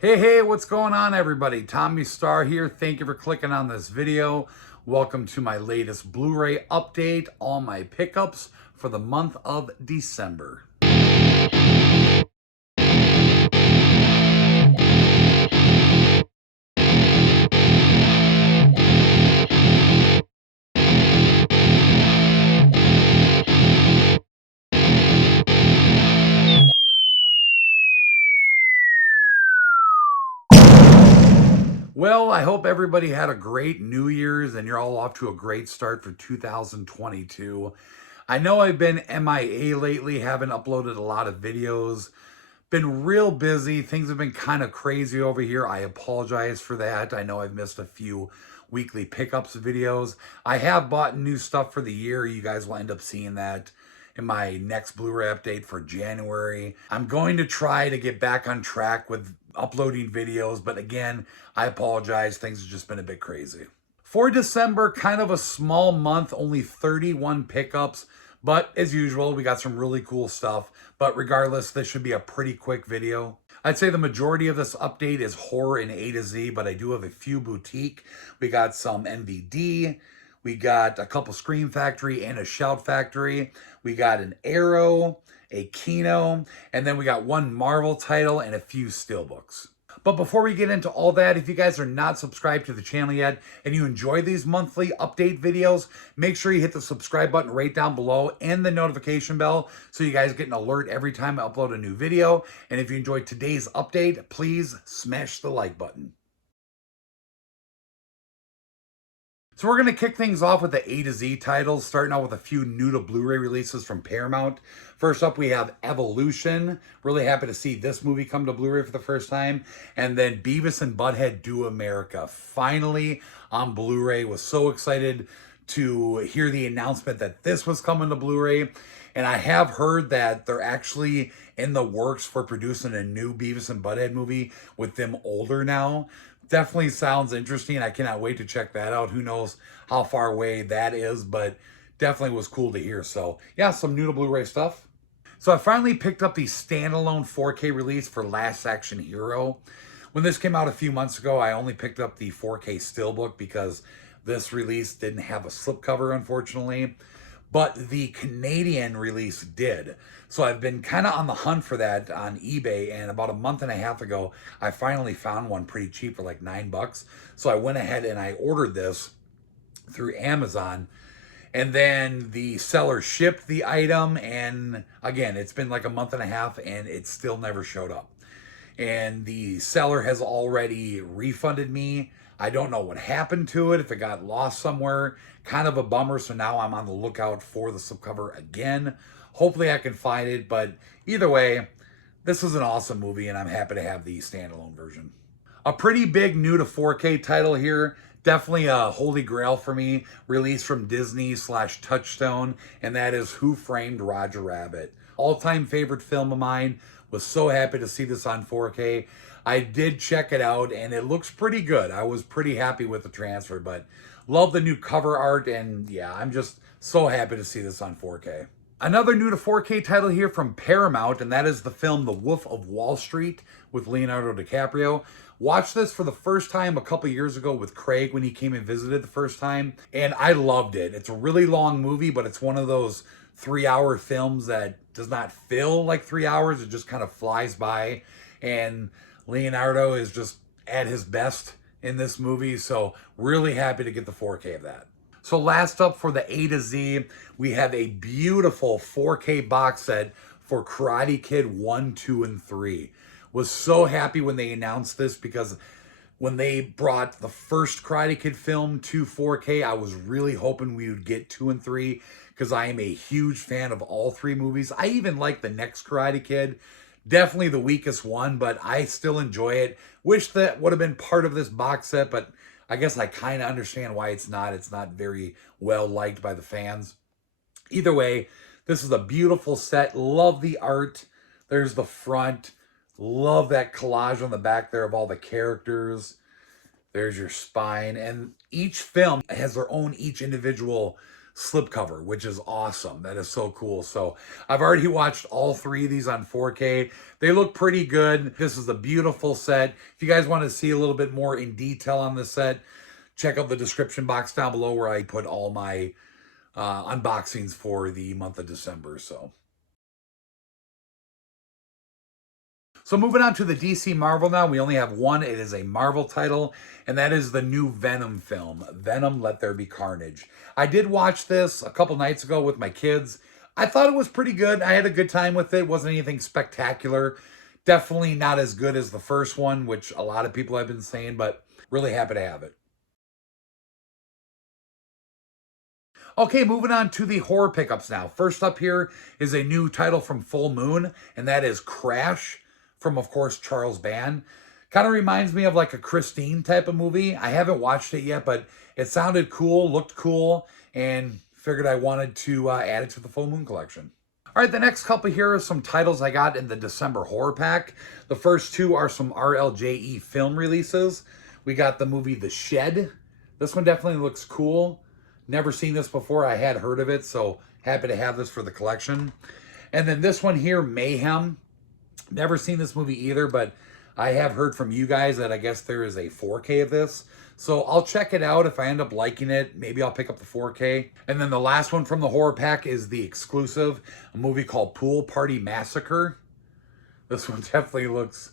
Hey, what's going on, everybody? Tommy Star here. Thank you for clicking on this video. Welcome to my latest Blu-ray update, all my pickups for the month of December. Well, I hope everybody had a great New Year's and you're all off to a great start for 2022. I know I've been MIA lately, haven't uploaded a lot of videos. Been real busy. Things have been kind of crazy over here. I apologize for that. I know I've missed a few weekly pickups videos. I have bought new stuff for the year. You guys will end up seeing that in my next Blu-ray update for January. I'm going to try to get back on track with uploading videos, but again, I apologize. Things have just been a bit crazy. For December, kind of a small month, only 31 pickups. But as usual, we got some really cool stuff. But regardless, this should be a pretty quick video. I'd say the majority of this update is horror in A to Z, but I do have a few boutique. We got some MVD. We got a couple Scream Factory and a Shout Factory. We got an Arrow, a Kino, and then we got one Marvel title and a few steelbooks. But before we get into all that, if you guys are not subscribed to the channel yet and you enjoy these monthly update videos, make sure you hit the subscribe button right down below and the notification bell so you guys get an alert every time I upload a new video. And if you enjoyed today's update, please smash the like button. So we're going to kick things off with the A to Z titles, starting out with a few new to Blu-ray releases from Paramount. First up, we have Evolution. Really happy to see this movie come to Blu-ray for the first time. And then Beavis and Butthead Do America, finally on Blu-ray. Was so excited to hear the announcement that this was coming to Blu-ray. And I have heard that they're actually in the works for producing a new Beavis and Butthead movie with them older now. Definitely sounds interesting. I cannot wait to check that out. Who knows how far away that is, but definitely was cool to hear. So yeah, some new to Blu-ray stuff. So I finally picked up the standalone 4K release for Last Action Hero. When this came out a few months ago, I only picked up the 4K steelbook because this release didn't have a slipcover, unfortunately. But the Canadian release did. So I've been kind of on the hunt for that on eBay, and about a month and a half ago, I finally found one pretty cheap for like $9. So I went ahead and I ordered this through Amazon, and then the seller shipped the item, and again, it's been like a month and a half and it still never showed up. And the seller has already refunded me. I don't know what happened to it, if it got lost somewhere. Kind of a bummer, so now I'm on the lookout for the slipcover again. Hopefully I can find it, but either way, this is an awesome movie and I'm happy to have the standalone version. A pretty big new to 4K title here. Definitely a holy grail for me. Released from Disney/Touchstone, and that is Who Framed Roger Rabbit. All-time favorite film of mine. Was so happy to see this on 4K. I did check it out and it looks pretty good. I was pretty happy with the transfer, but love the new cover art, and yeah, I'm just so happy to see this on 4K. Another new to 4K title here from Paramount, and that is the film The Wolf of Wall Street with Leonardo DiCaprio. Watched this for the first time a couple years ago with Craig when he came and visited the first time, and I loved it. It's a really long movie, but it's one of those 3-hour films that does not feel like 3 hours. It just kind of flies by, and Leonardo is just at his best in this movie, so really happy to get the 4K of that. So last up for the A to Z, we have a beautiful 4K box set for Karate Kid 1, 2, and 3. Was so happy when they announced this because when they brought the first Karate Kid film to 4K, I was really hoping we would get 2 and 3 because I am a huge fan of all 3 movies. I even like the next Karate Kid. Definitely the weakest one, but I still enjoy it. Wish that would have been part of this box set, but I guess I kind of understand why it's not. It's not very well liked by the fans. Either way, this is a beautiful set. Love the art. There's the front. Love that collage on the back there of all the characters. There's your spine. And each film has their own each individual slipcover, which is awesome. That is so cool. So I've already watched all 3 of these on 4K. They look pretty good. This is a beautiful set. If you guys want to see a little bit more in detail on this set, check out the description box down below where I put all my unboxings for the month of December. So moving on to the DC Marvel now, we only have one. It is a Marvel title, and that is the new Venom film, Venom Let There Be Carnage. I did watch this a couple nights ago with my kids. I thought it was pretty good. I had a good time with it. It wasn't anything spectacular. Definitely not as good as the first one, which a lot of people have been saying, but really happy to have it. Okay, moving on to the horror pickups now. First up here is a new title from Full Moon, and that is Crash from, of course, Charles Band. Kind of reminds me of like a Christine type of movie. I haven't watched it yet, but it sounded cool, looked cool, and figured I wanted to add it to the Full Moon collection. All right, the next couple here are some titles I got in the December horror pack. The first 2 are some RLJE film releases. We got the movie The Shed. This one definitely looks cool. Never seen this before. I had heard of it, so happy to have this for the collection. And then this one here, Mayhem. Never seen this movie either, but I have heard from you guys that I guess there is a 4K of this. So I'll check it out. If I end up liking it, maybe I'll pick up the 4K. And then the last one from the horror pack is the exclusive, a movie called Pool Party Massacre. This one definitely looks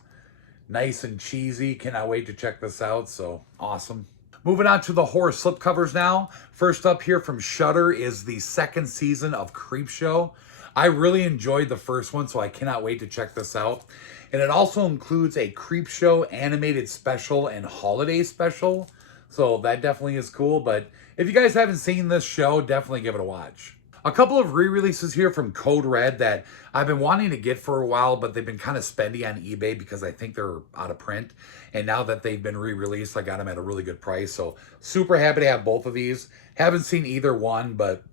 nice and cheesy. Cannot wait to check this out, so awesome. Moving on to the horror slipcovers now. First up here from Shudder is the 2nd season of Creepshow. I really enjoyed the first one, so I cannot wait to check this out. And it also includes a Creepshow animated special and holiday special. So that definitely is cool. But if you guys haven't seen this show, definitely give it a watch. A couple of re-releases here from Code Red that I've been wanting to get for a while, but they've been kind of spendy on eBay because I think they're out of print. And now that they've been re-released, I got them at a really good price. So super happy to have both of these. Haven't seen either one, but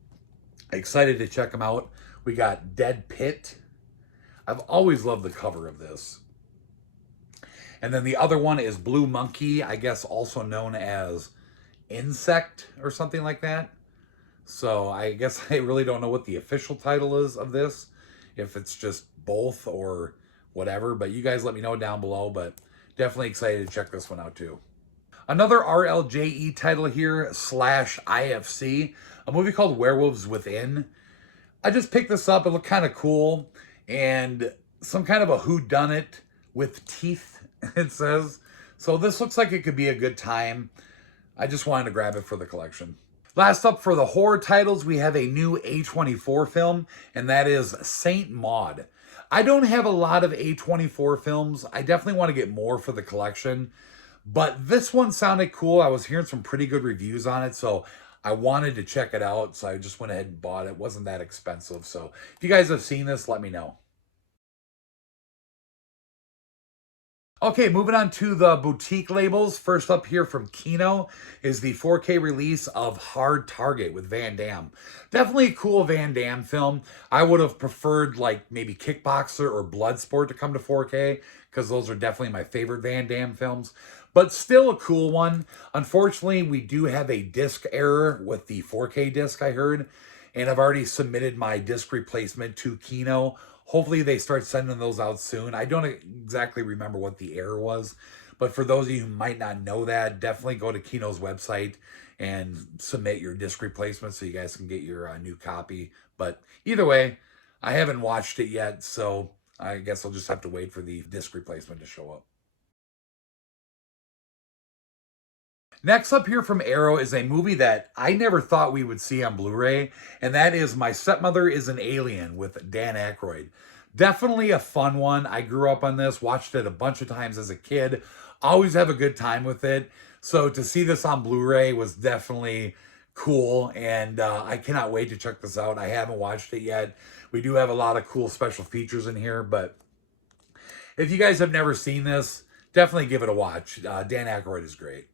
excited to check them out. We got Dead Pit. I've always loved the cover of this. And then the other one is Blue Monkey, I guess also known as Insect or something like that. So I guess I really don't know what the official title is of this, if it's just both or whatever, but you guys let me know down below, but definitely excited to check this one out too. Another RLJE title here, /IFC, a movie called Werewolves Within. I just picked this up, it looked kind of cool, and some kind of a whodunit with teeth, it says. So this looks like it could be a good time. I just wanted to grab it for the collection. Last up for the horror titles, we have a new A24 film, and that is Saint Maud. I don't have a lot of A24 films. I definitely want to get more for the collection, but this one sounded cool. I was hearing some pretty good reviews on it, so I wanted to check it out, so I just went ahead and bought it. It wasn't that expensive, so if you guys have seen this, let me know. Okay, moving on to the boutique labels. First up here from Kino is the 4K release of Hard Target with Van Damme. Definitely a cool Van Damme film. I would have preferred like maybe Kickboxer or Bloodsport to come to 4K because those are definitely my favorite Van Damme films. But still a cool one. Unfortunately, we do have a disc error with the 4K disc, I heard. And I've already submitted my disc replacement to Kino. Hopefully they start sending those out soon. I don't exactly remember what the error was, but for those of you who might not know that, definitely go to Kino's website and submit your disc replacement so you guys can get your new copy. But either way, I haven't watched it yet, so I guess I'll just have to wait for the disc replacement to show up. Next up here from Arrow is a movie that I never thought we would see on Blu Ray, and that is My Stepmother is an Alien with Dan Aykroyd. Definitely a fun one. I grew up on this, watched it a bunch of times as a kid, always have a good time with it. So to see this on Blu Ray was definitely cool, and I cannot wait to check this out. I haven't watched it yet. We do have a lot of cool special features in here, but if you guys have never seen this, definitely give it a watch. Dan Aykroyd is great.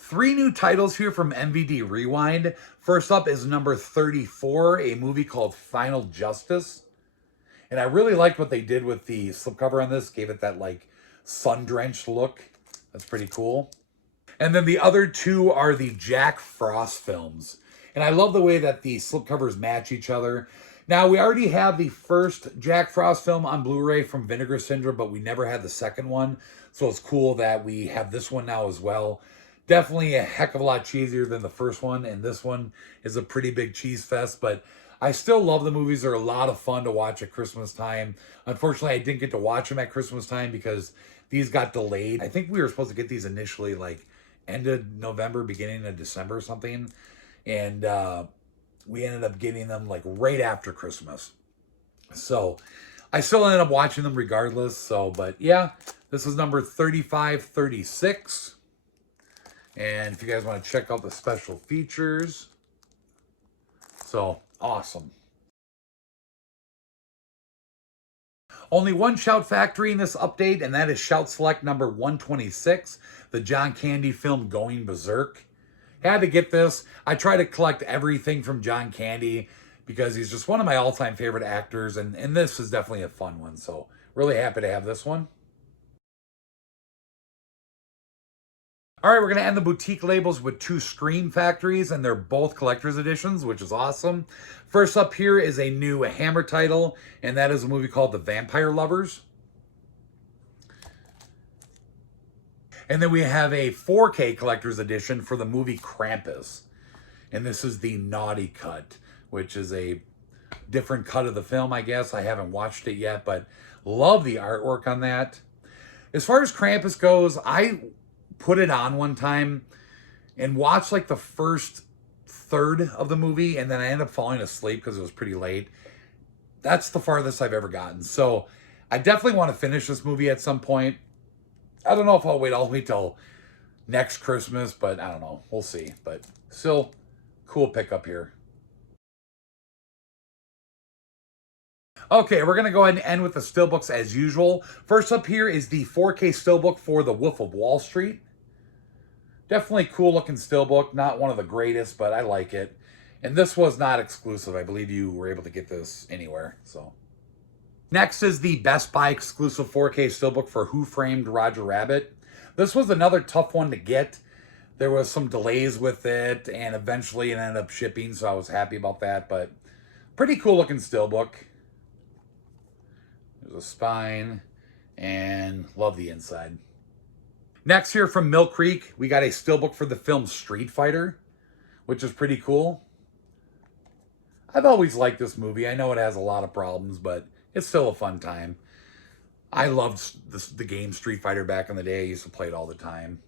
3 new titles here from MVD Rewind. First up is number 34, a movie called Final Justice. And I really liked what they did with the slipcover on this. Gave it that like sun-drenched look. That's pretty cool. And then the other two are the Jack Frost films. And I love the way that the slipcovers match each other. Now, we already have the first Jack Frost film on Blu-ray from Vinegar Syndrome, but we never had the second one. So it's cool that we have this one now as well. Definitely a heck of a lot cheesier than the first one. And this one is a pretty big cheese fest. But I still love the movies. They're a lot of fun to watch at Christmas time. Unfortunately, I didn't get to watch them at Christmas time because these got delayed. I think we were supposed to get these initially like end of November, beginning of December or something. And we ended up getting them like right after Christmas. So I still ended up watching them regardless. So, but yeah, this is number 3536. And if you guys want to check out the special features. So awesome. Only one Shout Factory in this update, and that is Shout Select number 126, the John Candy film Going Berserk. Had to get this. I try to collect everything from John Candy because he's just one of my all-time favorite actors, and this is definitely a fun one. So really happy to have this one. All right, we're going to end the boutique labels with two Scream Factories, and they're both collector's editions, which is awesome. First up here is a new Hammer title, and that is a movie called The Vampire Lovers. And then we have a 4K collector's edition for the movie Krampus. And this is the naughty cut, which is a different cut of the film, I guess. I haven't watched it yet, but love the artwork on that. As far as Krampus goes, I put it on one time and watched like the first third of the movie, and then I ended up falling asleep because it was pretty late. That's the farthest I've ever gotten. So I definitely want to finish this movie at some point. I don't know if I'll wait all the way till next Christmas, but I don't know. We'll see. But still, cool pickup here. Okay, we're going to go ahead and end with the steelbooks as usual. First up here is the 4K steelbook for The Wolf of Wall Street. Definitely cool looking steelbook. Not one of the greatest, but I like it. And this was not exclusive. I believe you were able to get this anywhere. So next is the Best Buy exclusive 4K steelbook for Who Framed Roger Rabbit. This was another tough one to get. There was some delays with it, and eventually it ended up shipping, so I was happy about that. But pretty cool looking steelbook. There's a spine, and love the inside. Next here from Mill Creek, we got a steelbook for the film Street Fighter, which is pretty cool. I've always liked this movie. I know it has a lot of problems, but it's still a fun time. I loved the game Street Fighter back in the day. I used to play it all the time.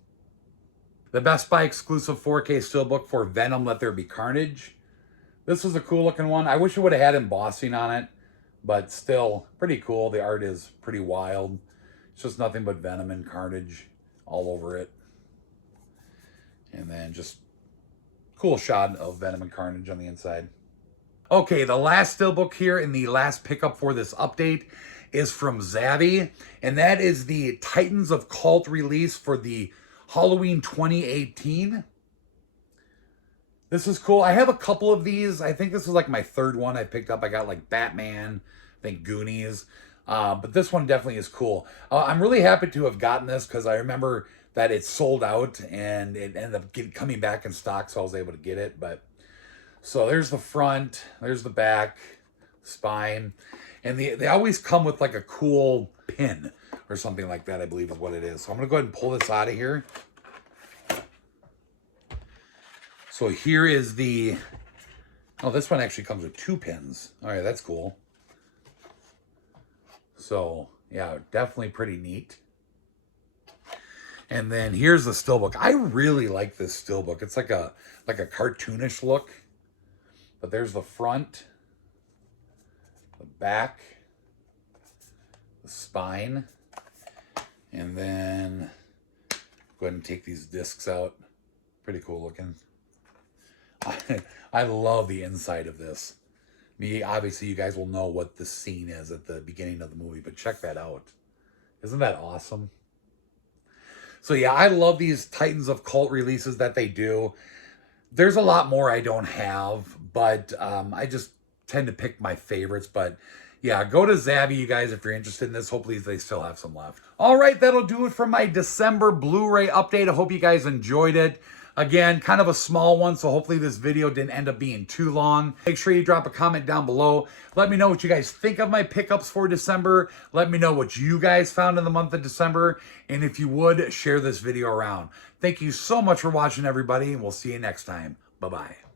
The Best Buy exclusive 4K steelbook for Venom Let There Be Carnage. This was a cool looking one. I wish it would have had embossing on it, but still pretty cool. The art is pretty wild. It's just nothing but Venom and Carnage all over it. And then just cool shot of Venom and Carnage on the inside. Okay, the last steelbook here and the last pickup for this update is from Zavvi, and that is the Titans of Cult release for the Halloween 2018. This is cool. I have a couple of these. I think this is like my third one I picked up. I got like Batman, I think Goonies. But this one definitely is cool. I'm really happy to have gotten this because I remember that it sold out and it ended up coming back in stock, so I was able to get it. But so there's the front, there's the back, spine, and they always come with like a cool pin or something like that, I believe is what it is. So I'm going to go ahead and pull this out of here. So here is the... Oh, this one actually comes with two pins. All right, that's cool. So, yeah, definitely pretty neat. And then here's the steelbook. I really like this steelbook. It's like a cartoonish look. But there's the front, the back, the spine, and then go ahead and take these discs out. Pretty cool looking. I love the inside of this. Obviously, you guys will know what the scene is at the beginning of the movie, but check that out. Isn't that awesome? So yeah, I love these Titans of Cult releases that they do. There's a lot more I don't have, but I just tend to pick my favorites. But Yeah, go to Zavvi, you guys, if you're interested in this. Hopefully they still have some left. All right, that'll do it for my December Blu-ray update. I hope you guys enjoyed it. Again, kind of a small one, so hopefully this video didn't end up being too long. Make sure you drop a comment down below. Let me know what you guys think of my pickups for December. Let me know what you guys found in the month of December. And if you would, share this video around. Thank you so much for watching, everybody, and we'll see you next time. Bye-bye.